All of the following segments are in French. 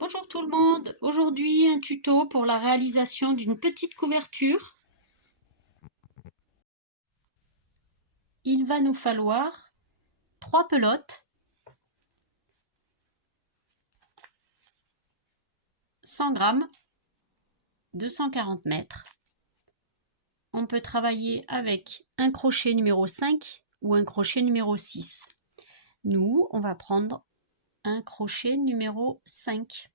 Bonjour tout le monde, aujourd'hui un tuto pour la réalisation d'une petite couverture. Il va nous falloir 3 pelotes, 100 grammes, 240 mètres. On peut travailler avec un crochet numéro 5 ou un crochet numéro 6. Nous, on va prendre un crochet numéro 5.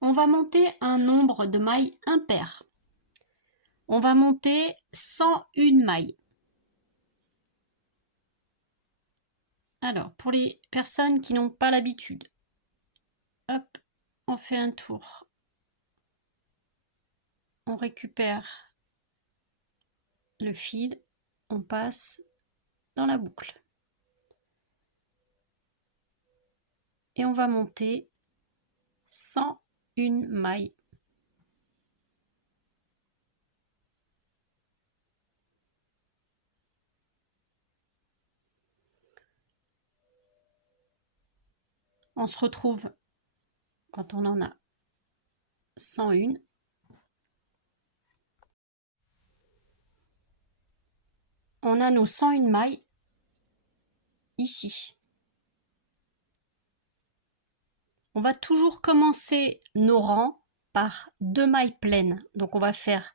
On va monter un nombre de mailles impair. On va monter 101 mailles. Alors, pour les personnes qui n'ont pas l'habitude, hop, on fait un tour. On récupère le fil, on passe dans la boucle. Et on va monter 101 mailles. On se retrouve quand on en a 101. On a nos 101 mailles ici. On va toujours commencer nos rangs par 2 mailles pleines. Donc on va faire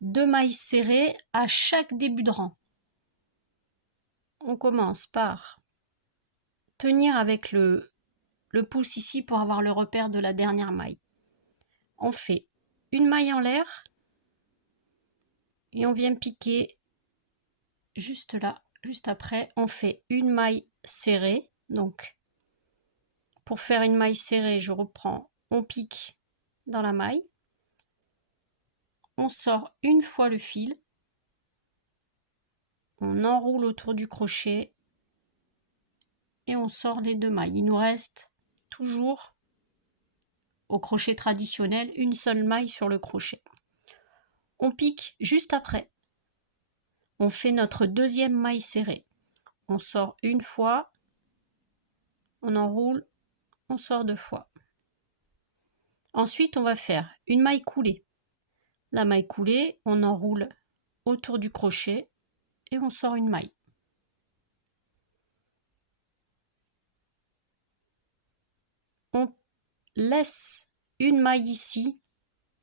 2 mailles serrées à chaque début de rang. On commence par tenir avec le pouce ici pour avoir le repère de la dernière maille. On fait une maille en l'air et on vient piquer juste là, juste après. On fait une maille serrée. Donc, pour faire une maille serrée, je reprends, on pique dans la maille. On sort une fois le fil. On enroule autour du crochet et on sort les 2 mailles. Il nous reste toujours, au crochet traditionnel, une seule maille sur le crochet. On pique juste après. On fait notre deuxième maille serrée. On sort une fois, on enroule, on sort 2 fois. Ensuite, on va faire une maille coulée. La maille coulée, on enroule autour du crochet et on sort une maille. On laisse une maille ici,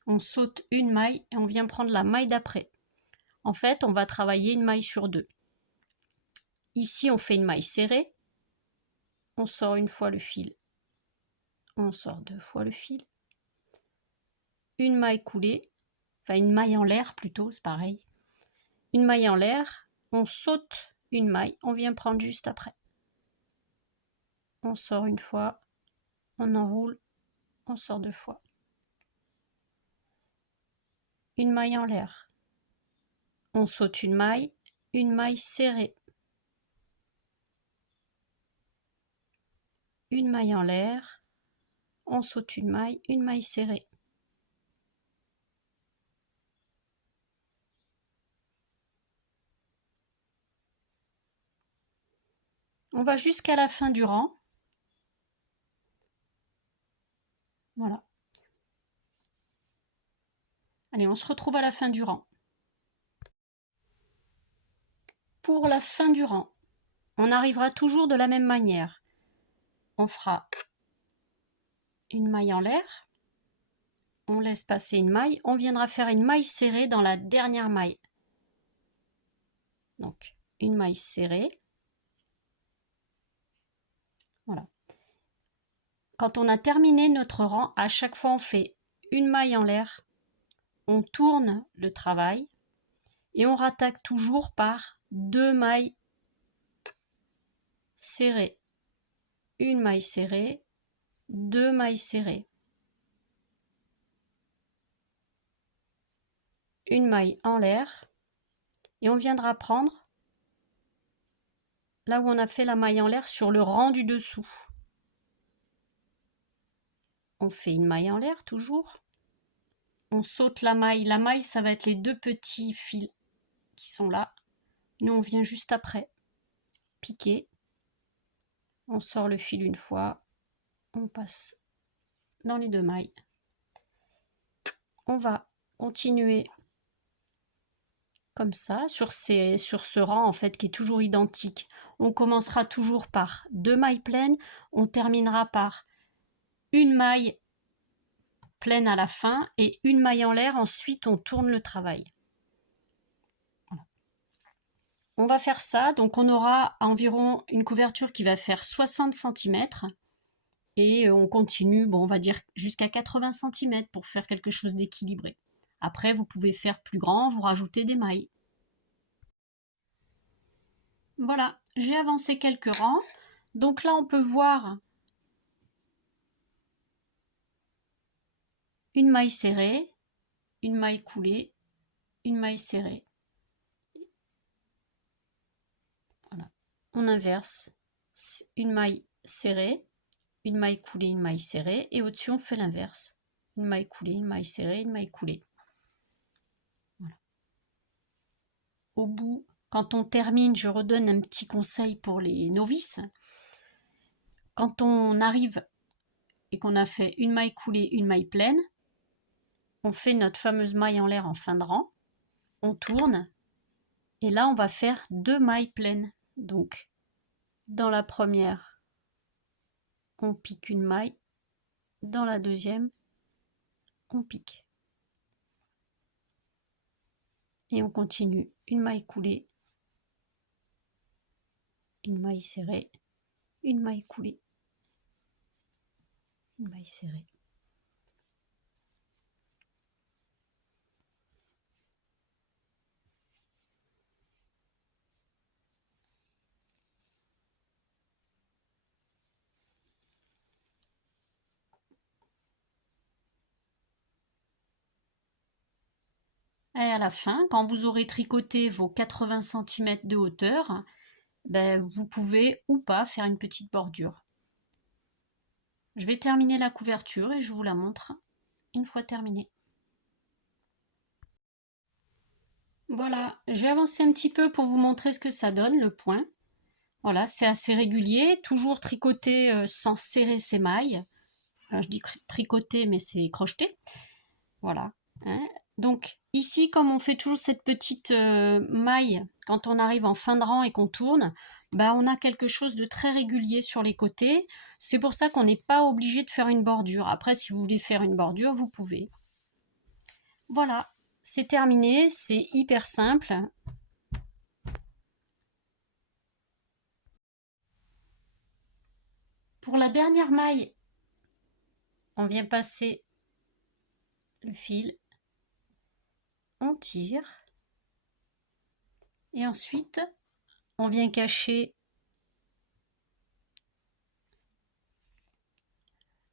on saute une maille et on vient prendre la maille d'après. En fait, on va travailler une maille sur 2. Ici, on fait une maille serrée, on sort une fois le fil, on sort 2 fois le fil, une maille coulée, enfin une maille en l'air plutôt, c'est pareil. Une maille en l'air, on saute une maille, on vient prendre juste après. On sort une fois, on enroule, on sort 2 fois. Une maille en l'air. On saute une maille serrée. Une maille en l'air, on saute une maille serrée. On va jusqu'à la fin du rang. Voilà. Allez, on se retrouve à la fin du rang. Pour la fin du rang, on arrivera toujours de la même manière. On fera une maille en l'air, on laisse passer une maille, on viendra faire une maille serrée dans la dernière maille. Donc, une maille serrée. Voilà. Quand on a terminé notre rang, à chaque fois on fait une maille en l'air, on tourne le travail et on rattaque toujours par 2 mailles serrées. Une maille serrée, 2 mailles serrées. Une maille en l'air et on viendra prendre là où on a fait la maille en l'air sur le rang du dessous. On fait une maille en l'air toujours. On saute la maille. La maille, ça va être les 2 petits fils qui sont là. Nous, on vient juste après. Piquer. On sort le fil une fois, on passe dans les 2 mailles. On va continuer comme ça, sur ce rang en fait qui est toujours identique. On commencera toujours par 2 mailles pleines, on terminera par une maille pleine à la fin et une maille en l'air, ensuite on tourne le travail. Voilà. On va faire ça, donc on aura environ une couverture qui va faire 60 cm et on continue, bon, on va dire jusqu'à 80 cm pour faire quelque chose d'équilibré. Après, vous pouvez faire plus grand, vous rajoutez des mailles. Voilà, j'ai avancé quelques rangs. Donc là, on peut voir une maille serrée, une maille coulée, une maille serrée. Voilà. On inverse, une maille serrée, une maille coulée, une maille serrée, et au-dessus on fait l'inverse. Une maille coulée, une maille serrée, une maille coulée. Voilà. Au bout, quand on termine, je redonne un petit conseil pour les novices. Quand on arrive et qu'on a fait une maille coulée, une maille pleine, on fait notre fameuse maille en l'air en fin de rang, on tourne, et là on va faire 2 mailles pleines. Donc, dans la première, on pique une maille, dans la deuxième, on pique. Et on continue, une maille coulée, une maille serrée, une maille coulée, une maille serrée. Et à la fin, quand vous aurez tricoté vos 80 cm de hauteur, ben, vous pouvez ou pas faire une petite bordure. Je vais terminer la couverture et je vous la montre une fois terminée. Voilà, j'ai avancé un petit peu pour vous montrer ce que ça donne, le point. Voilà, c'est assez régulier, toujours tricoté sans serrer ses mailles. Je dis tricoter, mais c'est crocheter. Voilà. Hein. Donc ici, comme on fait toujours cette petite maille, quand on arrive en fin de rang et qu'on tourne, ben, on a quelque chose de très régulier sur les côtés. C'est pour ça qu'on n'est pas obligé de faire une bordure. Après, si vous voulez faire une bordure, vous pouvez. Voilà, c'est terminé, c'est hyper simple. Pour la dernière maille, on vient passer le fil, on tire, et ensuite on vient cacher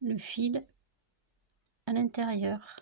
le fil à l'intérieur.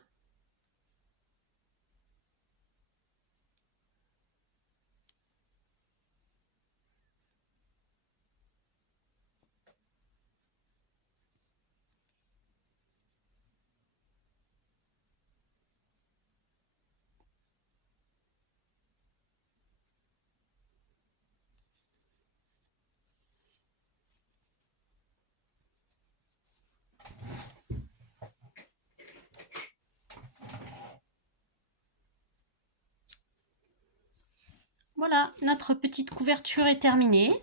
Voilà, notre petite couverture est terminée.